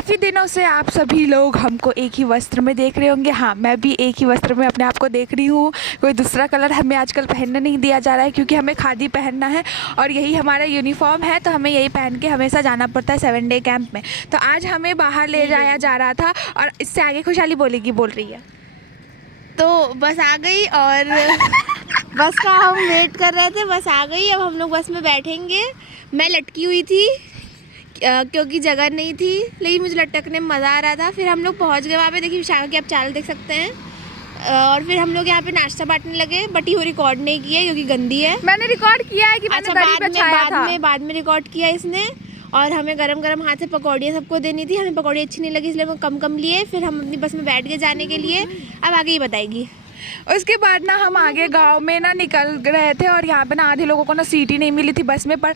काफ़ी दिनों से आप सभी लोग हमको एक ही वस्त्र में देख रहे होंगे। हाँ, मैं भी एक ही वस्त्र में अपने आप को देख रही हूँ। कोई दूसरा कलर हमें आजकल पहनने नहीं दिया जा रहा है क्योंकि हमें खादी पहनना है और यही हमारा यूनिफॉर्म है, तो हमें यही पहन के हमेशा जाना पड़ता है 7 डे कैंप में। तो आज हमें बाहर ले जाया जा रहा था और इससे आगे खुशहाली बोल रही है। तो बस आ गई और बस का हम वेट कर रहे थे, बस आ गई। अब हम लोग बस में बैठेंगे। मैं लटकी हुई थी क्योंकि जगह नहीं थी, लेकिन मुझे लटकने में मज़ा आ रहा था। फिर हम लोग पहुंच गए वहाँ पे। देखिए विशाखा की आप चाल देख सकते हैं। और फिर हम लोग यहाँ पे नाश्ता बांटने लगे, बट ये रिकॉर्ड नहीं किया क्योंकि गंदी है। मैंने रिकॉर्ड किया है कि मैंने दरी पे छाया था। बाद में रिकॉर्ड किया इसने। और हमें गरम गरम हाथ से पकौड़ियाँ सबको देनी थी। हमें पकौड़ी अच्छी नहीं लगी, इसलिए हम कम कम लिए। फिर हम अपनी बस में बैठ गए जाने के लिए। अब आगे ही बताएगी। उसके बाद ना हम आगे गांव में ना निकल रहे थे और यहाँ पे ना आधे लोगों को ना सीट ही नहीं मिली थी बस में, पर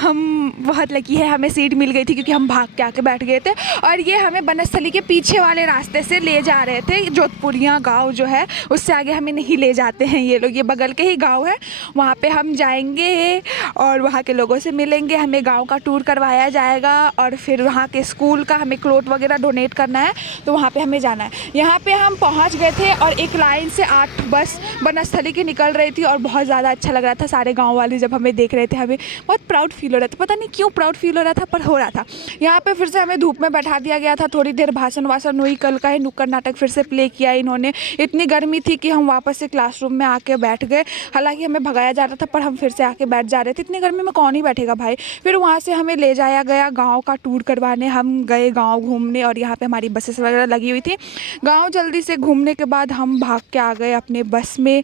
हम बहुत लकी है, हमें सीट मिल गई थी क्योंकि हम भाग के आके बैठ गए थे। और ये हमें बनस्थली के पीछे वाले रास्ते से ले जा रहे थे। जोधपुरिया गांव जो है उससे आगे हमें नहीं ले जाते हैं ये लोग। ये बगल के ही गाँव है, वहाँ पर हम जाएंगे और वहाँ के लोगों से मिलेंगे। हमें गाँव का टूर करवाया जाएगा और फिर वहाँ के स्कूल का हमें क्लोथ वगैरह डोनेट करना है, तो वहाँ पर हमें जाना है। यहाँ पर हम पहुँच गए थे और एक लाइन से 8 बस बनस्थली की निकल रही थी और बहुत ज़्यादा अच्छा लग रहा था। सारे गांव वाले जब हमें देख रहे थे, हमें बहुत प्राउड फील हो रहा था। पता नहीं क्यों प्राउड फील हो रहा था, पर हो रहा था। यहाँ पे फिर से हमें धूप में बैठा दिया गया था। थोड़ी देर भाषण वासन हुई, कल का ही नुक्कड़ नाटक फिर से प्ले किया इन्होंने। इतनी गर्मी थी कि हम वापस से क्लासरूम में आके बैठ गए। हालांकि हमें भगाया जा रहा था, पर हम फिर से आके बैठ जा रहे थे। इतनी गर्मी में कौन ही बैठेगा भाई। फिर वहाँ से हमें ले जाया गया गाँव का टूर करवाने। हम गए गाँव घूमने और यहाँ पर हमारी बसेस वगैरह लगी हुई थी। गाँव जल्दी से घूमने के बाद हम भाग के आ गए अपने बस में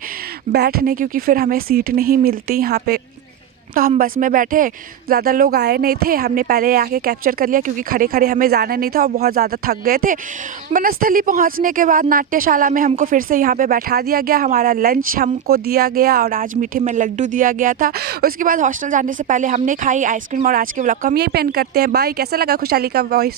बैठने, क्योंकि फिर हमें सीट नहीं मिलती यहाँ पे। तो हम बस में बैठे, ज़्यादा लोग आए नहीं थे। हमने पहले आके कैप्चर कर लिया क्योंकि खड़े खड़े हमें जाना नहीं था और बहुत ज़्यादा थक गए थे। बनस्थली पहुँचने के बाद नाट्यशाला में हमको फिर से यहाँ पे बैठा दिया गया। हमारा लंच हमको दिया गया और आज मीठे में लड्डू दिया गया था। उसके बाद हॉस्टल जाने से पहले हमने खाई आइसक्रीम। और आज के व्लॉग को हम यही पेन करते हैं। बाय। कैसा लगा खुशहाली का वॉइस?